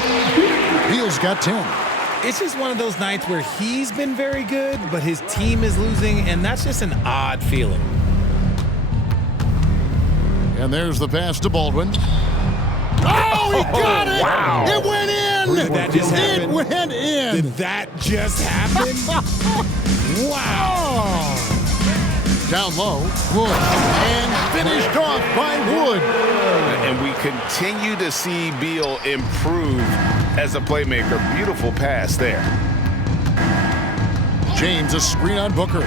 Beal's got 10. It's just one of those nights where he's been very good, but his team is losing, and that's just an odd feeling. And there's the pass to Baldwin. Oh, he got it! Wow. It went in! in! Did that just happen? It went in! Did that just happen? Wow! Down low, Wood, and finished off by Wood. And we continue to see Beal improve as a playmaker. Beautiful pass there. James, a screen on Booker.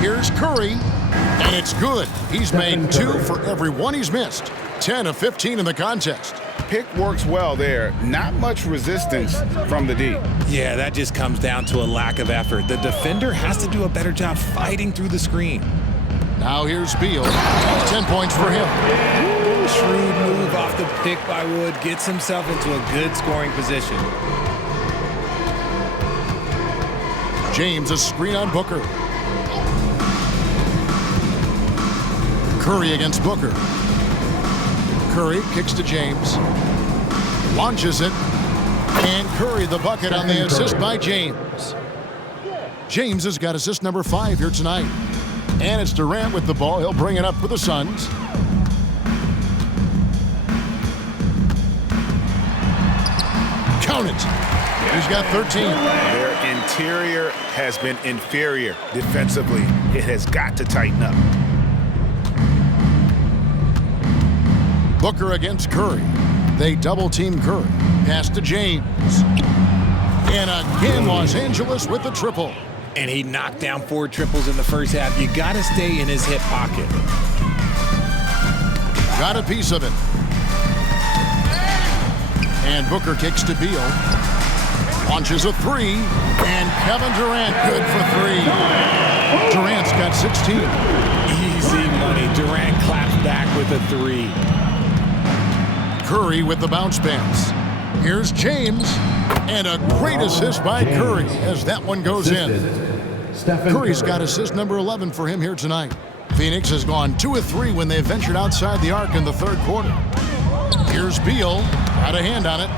Here's Curry, and it's good. He's made 2 for every one he's missed. 10 of 15 in the contest. Pick works well there. Not much resistance from the D. Yeah, that just comes down to a lack of effort. The defender has to do a better job fighting through the screen. Now here's Beal. 10 points for him. Ooh, shrewd move off the pick by Wood. Gets himself into a good scoring position. James, a screen on Booker. Curry against Booker. Curry kicks to James. Launches it. And Curry the bucket on the assist by James. James has got assist number 5 here tonight. And it's Durant with the ball. He'll bring it up for the Suns. Count it. He's got 13. Their interior has been inferior defensively. It has got to tighten up. Booker against Curry. They double-team Curry. Pass to James. And again, Los Angeles with the triple. And he knocked down 4 triples in the first half. You got to stay in his hip pocket. Got a piece of it. And Booker kicks to Beal. Launches a 3. And Kevin Durant good for 3. Durant's got 16. Easy money. Durant claps back with a 3. Curry with the bounce pass. Here's James. And a great assist by Curry as that one goes in. Curry's got assist number 11 for him here tonight. Phoenix has gone 2 of 3 when they ventured outside the arc in the third quarter. Here's Beal. Got a hand on it.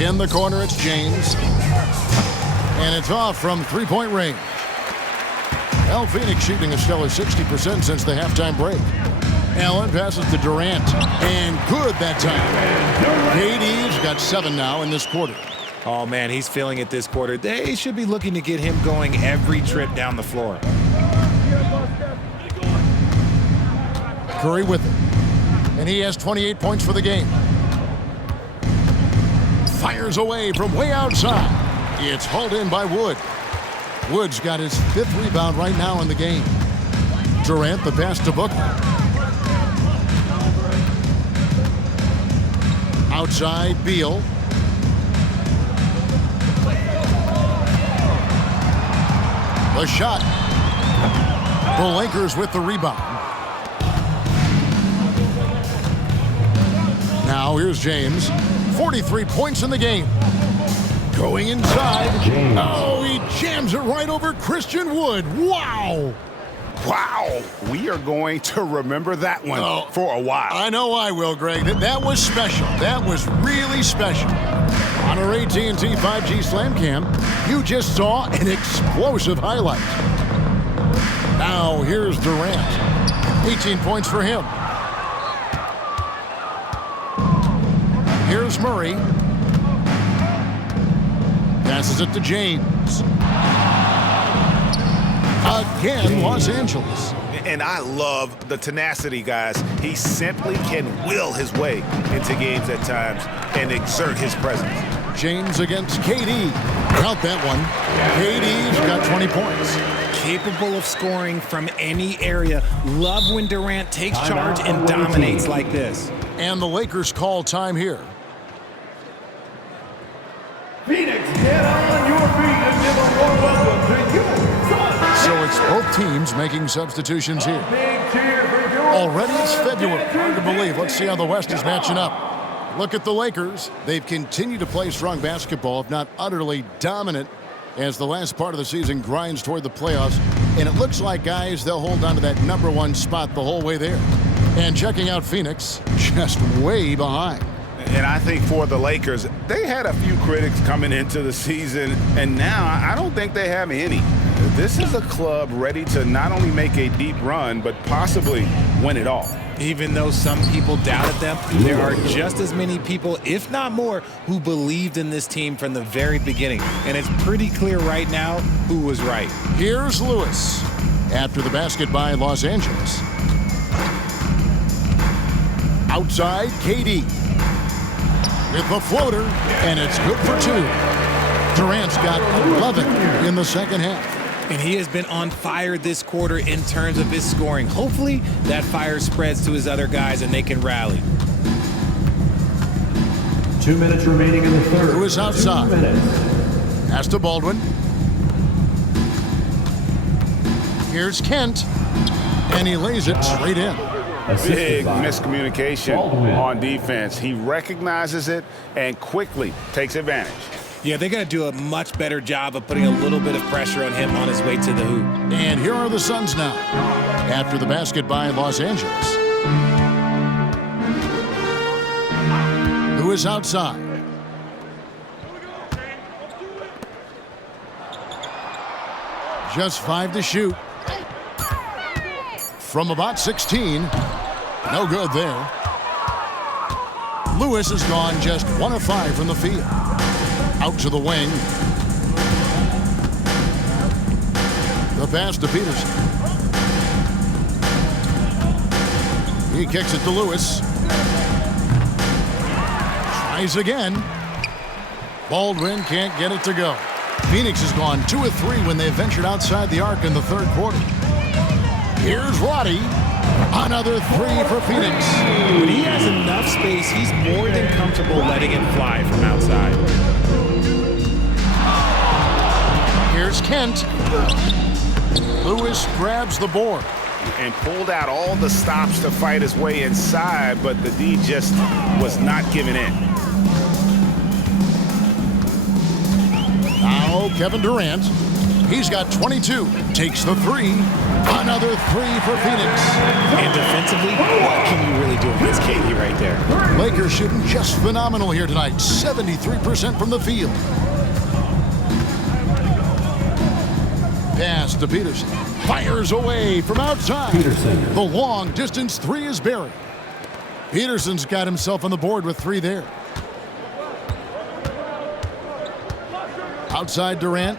In the corner, it's James. And it's off from three-point range. Well, Phoenix shooting a stellar 60% since the halftime break. Allen passes to Durant. And good that time. KD's got 7 now in this quarter. Oh, man, he's feeling it this quarter. They should be looking to get him going every trip down the floor. Curry with it. And he has 28 points for the game. Fires away from way outside. It's hauled in by Wood. Wood's got his 5th rebound right now in the game. Durant the pass to Booker. Outside, Beal. The shot. The Lakers with the rebound. Now here's James. 43 points in the game. Going inside. James. Oh, he jams it right over Christian Wood. Wow. Wow. We are going to remember that one for a while. I know I will, Greg. That was special. That was really special. On our AT&T 5G Slam Cam, you just saw an explosive highlight. Now here's Durant. 18 points for him. Here's Murray. Passes it to James. Again, Los Angeles. And I love the tenacity, guys. He simply can will his way into games at times and exert his presence. James against KD. Count that one. KD's got 20 points. Capable of scoring from any area. Love when Durant takes charge and dominates like this. And the Lakers call time here. Phoenix, get on your feet and give a warm welcome to you, Suns. So it's both teams making substitutions here. Big cheer for your Already it's February. Hard to believe. Let's see how the West is matching up. Look at the Lakers. They've continued to play strong basketball, if not utterly dominant, as the last part of the season grinds toward the playoffs. And it looks like, guys, they'll hold on to that #1 spot the whole way there. And checking out Phoenix, just way behind. And I think for the Lakers, they had a few critics coming into the season, and now I don't think they have any. This is a club ready to not only make a deep run, but possibly win it all. Even though some people doubted them, there are just as many people, if not more, who believed in this team from the very beginning. And it's pretty clear right now who was right. Here's Lewis after the basket by Los Angeles. Outside, KD with the floater, and it's good for 2. Durant's got 11 in the second half. And he has been on fire this quarter in terms of his scoring. Hopefully, that fire spreads to his other guys and they can rally. 2 minutes remaining in the third. Who is outside? 2 minutes. Pass to Baldwin. Here's Kent, and he lays it straight in. Big miscommunication on defense. He recognizes it and quickly takes advantage. Yeah, they're going to do a much better job of putting a little bit of pressure on him on his way to the hoop. And here are the Suns now, after the basket by Los Angeles. Who is outside? Just 5 to shoot. From about 16. No good there. Lewis has gone just 1 of 5 from the field. Out to the wing. The pass to Peterson. He kicks it to Lewis. Tries again. Baldwin can't get it to go. Phoenix has gone 2 of 3 when they ventured outside the arc in the third quarter. Here's Roddy. Another 3 for Phoenix. When he has enough space, he's more than comfortable letting it fly from outside. Here's Kent. Lewis grabs the board. And pulled out all the stops to fight his way inside, but the D just was not giving in. Now Kevin Durant. He's got 22. Takes the 3. Another 3 for Phoenix. And defensively, what can you really do against KD right there? Lakers shooting just phenomenal here tonight. 73% from the field. Pass to Peterson. Fires away from outside. Peterson. The long distance 3 is buried. Peterson's got himself on the board with 3 there. Outside Durant.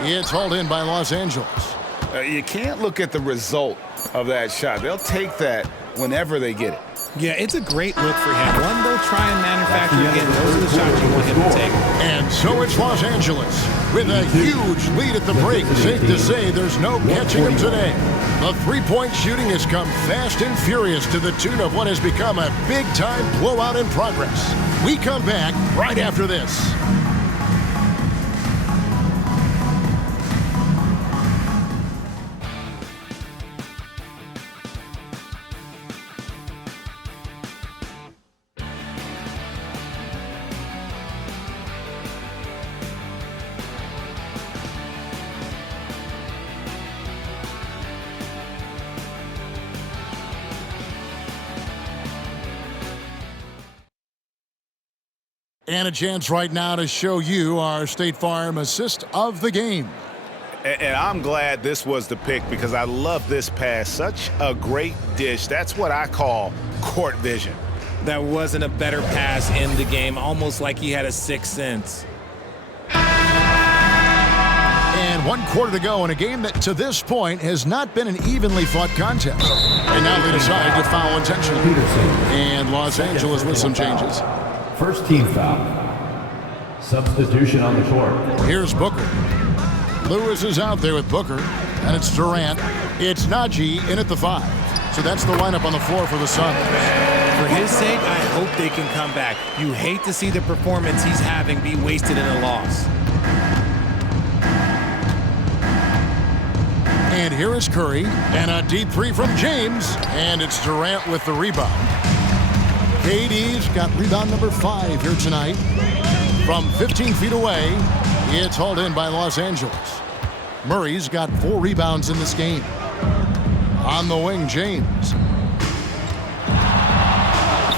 It's hauled in by Los Angeles. You can't look at the result of that shot. They'll take that whenever they get it. Yeah, it's a great look for him. One they'll try and manufacture again. Those are the shots you want him to take. And so it's Los Angeles with a huge lead at the break. Safe to say there's no catching him today. The three-point shooting has come fast and furious to the tune of what has become a big-time blowout in progress. We come back right after this. And a chance right now to show you our State Farm assist of the game. And I'm glad this was the pick because I love this pass. Such a great dish. That's what I call court vision. That wasn't a better pass in the game, almost like he had a sixth sense. And 1 quarter to go in a game that to this point has not been an evenly fought contest. And now they decide to foul intentionally. And Los Angeles with some changes. First team foul. Substitution on the court. Here's Booker. Lewis is out there with Booker, and it's Durant. It's Najee in at the 5. So that's the lineup on the floor for the Suns. For his sake, I hope they can come back. You hate to see the performance he's having be wasted in a loss. And here is Curry, and a deep 3 from James, and it's Durant with the rebound. KD's got rebound number 5 here tonight. From 15 feet away, it's hauled in by Los Angeles. Murray's got 4 rebounds in this game. On the wing, James.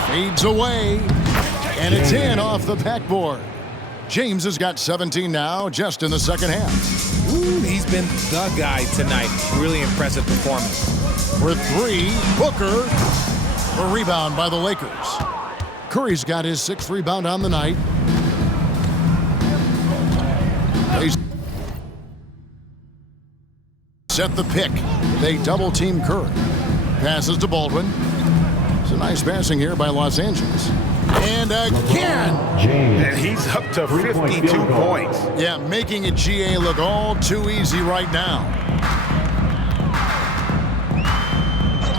Fades away, and it's in off the backboard. James has got 17 now just in the second half. Ooh, he's been the guy tonight. Really impressive performance. For 3, Booker. The rebound by the Lakers. Curry's got his 6th rebound on the night. They set the pick. They double-team Curry. Passes to Baldwin. It's a nice passing here by Los Angeles. And again! And he's up to 52 points. Yeah, making it GA look all too easy right now.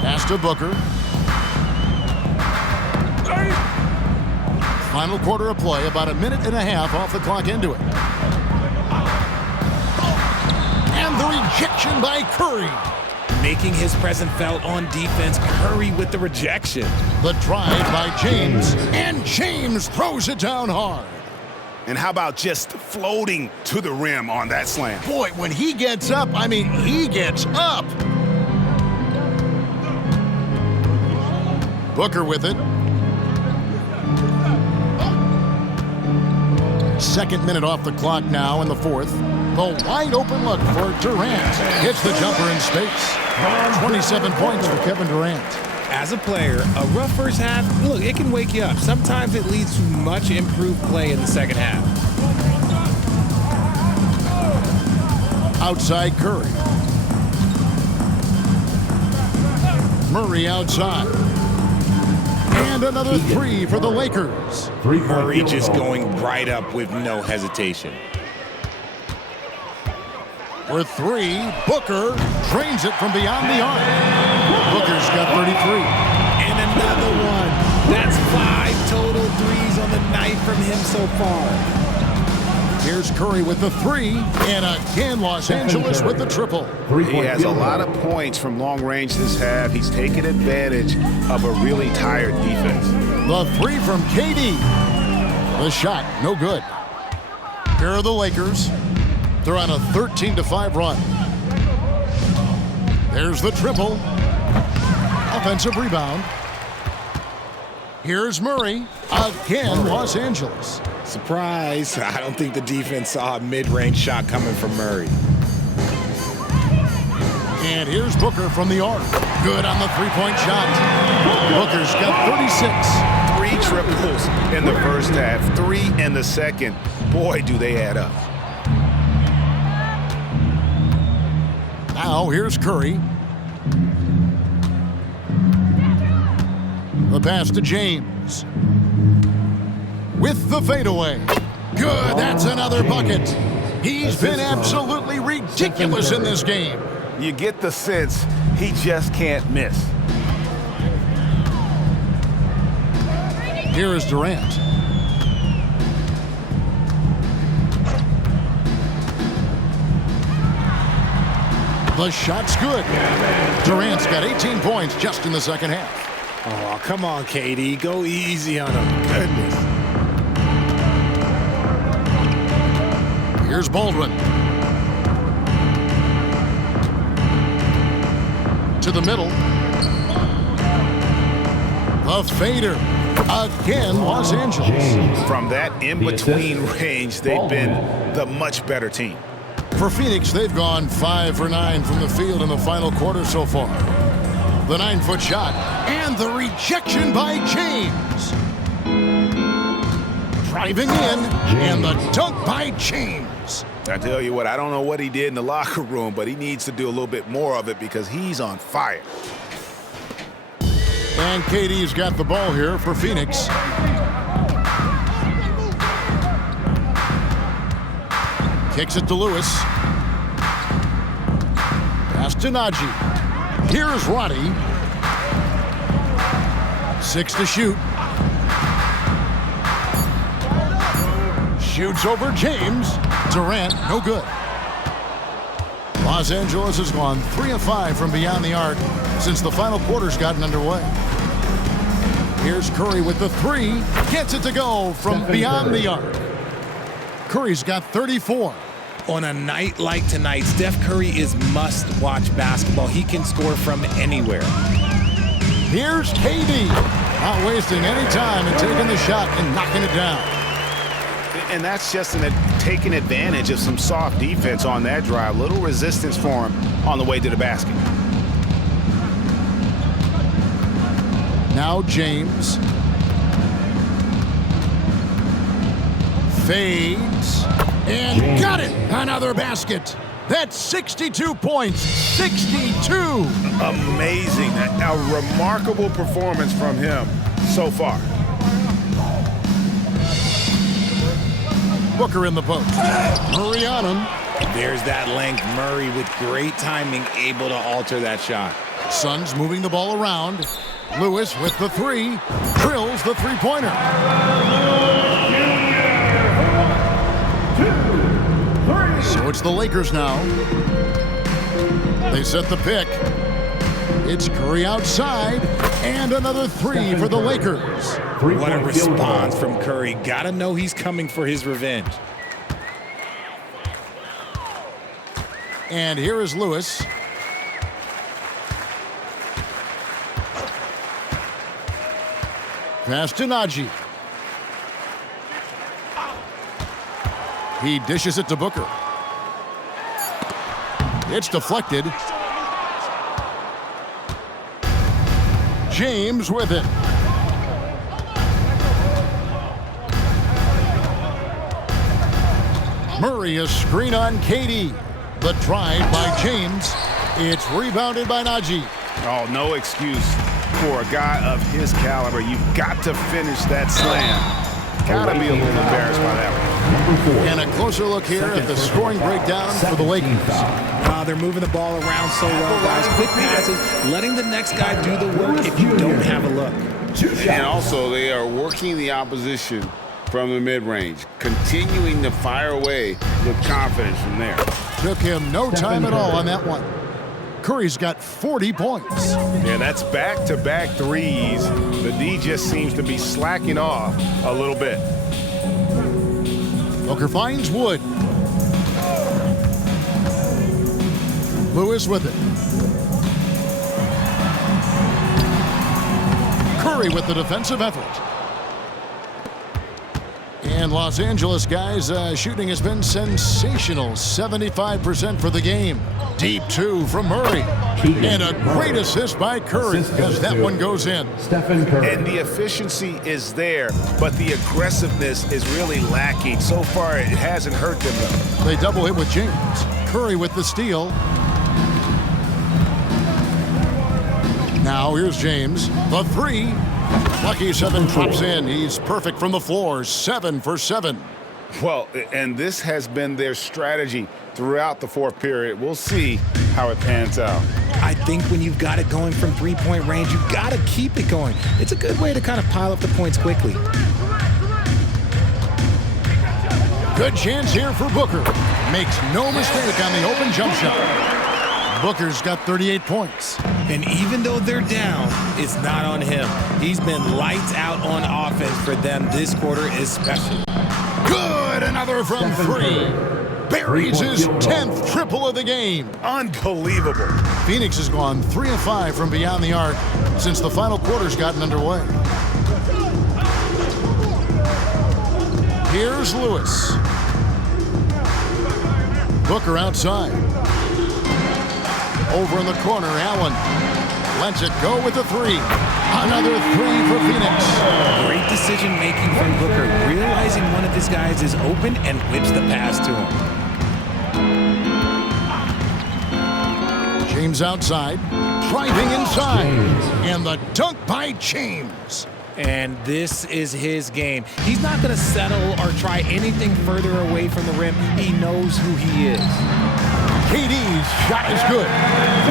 Pass to Booker. Final quarter of play, about a minute and a half off the clock into it. And the rejection by Curry. Making his presence felt on defense. Curry with the rejection. The drive by James, and James throws it down hard. And how about just floating to the rim on that slam? Boy, when he gets up, I mean, he gets up. Booker with it. Second minute off the clock now in the 4th. The wide open look for Durant. Hits the jumper in space. 27 points for Kevin Durant. As a player, a rough first half, look, it can wake you up. Sometimes it leads to much improved play in the second half. Outside Curry. Murray outside. And another 3 for the Lakers. Murray just going right up with no hesitation. For 3, Booker drains it from beyond the arc. Booker's got 33. And another one. That's 5 total threes on the night from him so far. Here's Curry with the 3, and again Los Angeles with the triple. He has a lot of points from long range this half. He's taken advantage of a really tired defense. The 3 from KD. The shot, no good. Here are the Lakers. They're on a 13-5 run. There's the triple. Offensive rebound. Here's Murray. Again, Los Angeles. Surprise. I don't think the defense saw a mid-range shot coming from Murray. And here's Booker from the arc. Good on the three-point shot. Booker's got 36. 3 triples in the first half, 3 in the second. Boy, do they add up. Now here's Curry. The pass to James. With the fadeaway. Good, that's another bucket. He's been absolutely ridiculous in this game. You get the sense he just can't miss. Here is Durant. The shot's good. Durant's got 18 points just in the second half. Oh, come on, KD. Go easy on him. Goodness. Here's Baldwin. To the middle. The fader. Again, Los Angeles. From that in-between range, they've been the much better team. For Phoenix, they've gone 5 for 9 from the field in the final quarter so far. The 9-foot shot and the rejection by James. Driving in and the dunk by James. I tell you what, I don't know what he did in the locker room, but he needs to do a little bit more of it because he's on fire. And KD's got the ball here for Phoenix. Kicks it to Lewis. Pass to Najee. Here's Roddy. 6 to shoot. Shoots over James. Durant, no good. Los Angeles has gone 3 of 5 from beyond the arc since the final quarter's gotten underway. Here's Curry with the 3. Gets it to go from beyond the arc. Curry's got 34. On a night like tonight, Steph Curry is must-watch basketball. He can score from anywhere. Here's KD. Not wasting any time and taking the shot and knocking it down. And that's just taking advantage of some soft defense on that drive. Little resistance for him on the way to the basket. Now James. Fades. And got it! Another basket. That's 62 points. 62! Amazing. A remarkable performance from him so far. Booker in the post. Murray on him. There's that length. Murray with great timing, able to alter that shot. Suns moving the ball around. Lewis with the three. Drills the three-pointer. So it's the Lakers now. They set the pick. It's Curry outside. And another three for the Lakers. What a response from Curry. Gotta know he's coming for his revenge. And here is Lewis. Pass to Najee. He dishes it to Booker. It's deflected. James with it. Murray, a screen on KD. The drive by James. It's rebounded by Najee. Oh, no excuse for a guy of his caliber. You've got to finish that slam. Gotta be a little embarrassed by that one. And a closer look here at the scoring breakdown for the Lakers. They're moving the ball around so well, guys. Quick passes, letting the next guy do the work if you don't have a look. And also, they are working the opposition from the mid-range, continuing to fire away with confidence from there. Took him no time at all on that one. Curry's got 40 points. Yeah, that's back-to-back threes. The D just seems to be slacking off a little bit. Booker finds Wood. Lewis with it. Curry with the defensive effort. And Los Angeles guys, shooting has been sensational. 75% for the game. Deep two from Murray. And a great assist by Curry as that one goes in. And the efficiency is there, but the aggressiveness is really lacking. So far, it hasn't hurt them, though. They double hit with James. Curry with the steal. Now here's James. The three. Lucky 7 drops in. He's perfect from the floor. 7 for 7. Well, and this has been their strategy throughout the fourth period. We'll see how it pans out. I think when you've got it going from three-point range, you've got to keep it going. It's a good way to kind of pile up the points quickly. Good chance here for Booker. Makes no mistake on the open jump shot. Booker's got 38 points. And even though they're down, it's not on him. He's been lights out on offense for them this quarter especially. Good, another from three. Buries his 10th triple of the game. Unbelievable. Phoenix has gone 3 of 5 from beyond the arc since the final quarter's gotten underway. Here's Lewis. Booker outside. Over in the corner, Allen lets it go with the three. Another three for Phoenix. Great decision making from Booker, realizing one of his guys is open and whips the pass to him. James outside, driving inside, and the dunk by James. And this is his game. He's not going to settle or try anything further away from the rim. He knows who he is. KD's shot is good.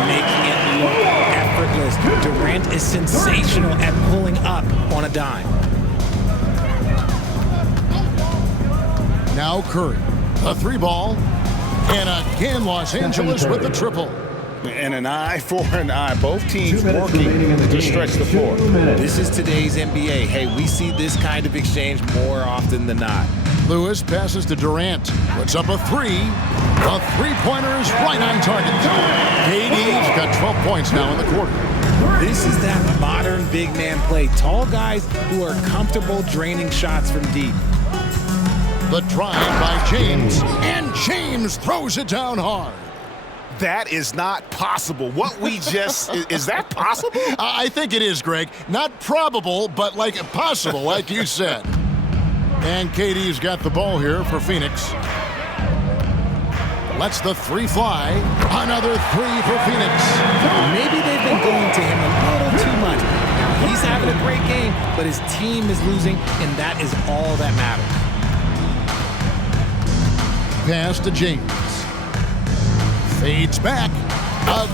Making it look effortless. Durant is sensational at pulling up on a dime. Now Curry, a three ball, and again Los Angeles with the triple. And an eye for an eye. Both teams working to stretch the floor. This is today's NBA. Hey, we see this kind of exchange more often than not. Lewis passes to Durant. Puts up a three. The three-pointer is right on target. KD's got 12 points now in the quarter. This is that modern big man play. Tall guys who are comfortable draining shots from deep. The drive by James, and James throws it down hard. That is not possible. What we just, is that possible? I think it is, Greg. Not probable, but like possible, like you said. And KD's got the ball here for Phoenix. Lets the three fly. Another three for Phoenix. Maybe they've been going to him a little too much. Now, he's having a great game, but his team is losing, and that is all that matters. Pass to James. Fades back.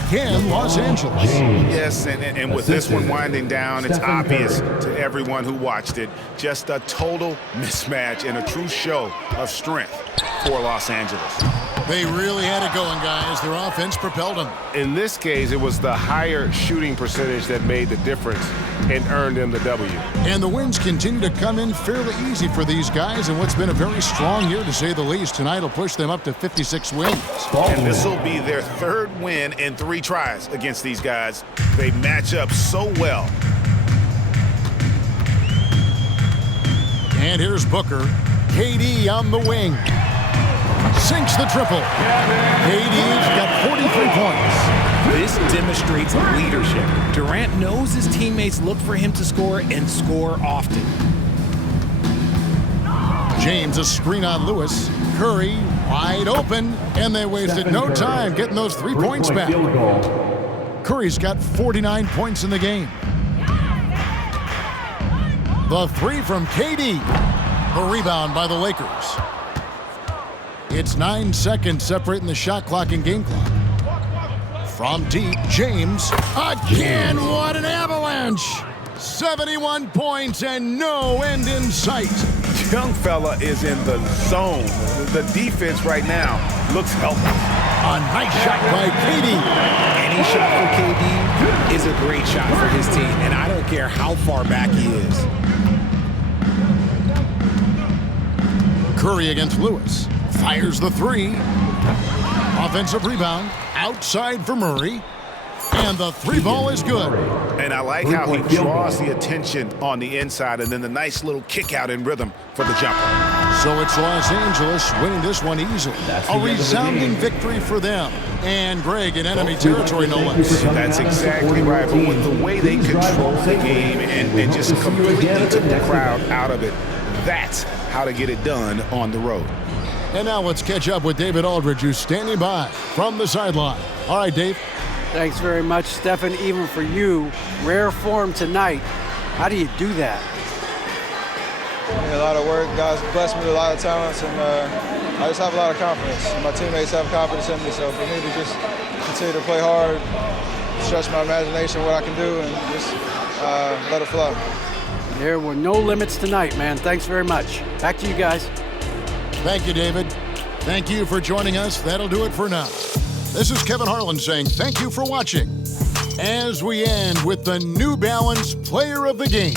Again, Los Angeles. Yes, and with this one winding down, it's obvious to everyone who watched it. Just a total mismatch and a true show of strength for Los Angeles. They really had it going, guys. Their offense propelled them. In this case, it was the higher shooting percentage that made the difference and earned them the W. And the wins continue to come in fairly easy for these guys in what's been a very strong year, to say the least. Tonight will push them up to 56 wins. And this will be their third win in 3 tries against these guys. They match up so well. And here's Booker. KD on the wing. Sinks the triple. KD's got 43 points. This demonstrates leadership. Durant knows his teammates look for him to score and score often. James, a screen on Lewis. Curry wide open, and they wasted no time getting those 3 points back. Curry's got 49 points in the game. The three from KD. The rebound by the Lakers. It's 9 seconds separating the shot clock and game clock. From deep, James. Again, what an avalanche! 71 points and no end in sight. Young fella is in the zone. The defense right now looks helpless. A nice shot by KD. Any shot for KD is a great shot for his team, and I don't care how far back he is. Curry against Lewis. Fires the three. Offensive rebound. Outside for Murray. And the three ball is good. And I like how he draws the attention on the inside and then the nice little kick out in rhythm for the jumper. So it's Los Angeles winning this one easily. A resounding victory for them. And Greg in enemy territory, no less. That's exactly right. But with the way they control the game and just completely took the crowd out of it, that's how to get it done on the road. And now let's catch up with David Aldridge, who's standing by from the sideline. All right, Dave. Thanks very much, Stephen. Even for you, rare form tonight. How do you do that? A lot of work. Guys blessed me with a lot of talents, and I just have a lot of confidence. My teammates have confidence in me, so for me to just continue to play hard, stretch my imagination, what I can do, and just let it flow. There were no limits tonight, man. Thanks very much. Back to you guys. Thank you, David. Thank you for joining us. That'll do it for now. This is Kevin Harlan saying thank you for watching as we end with the New Balance Player of the Game.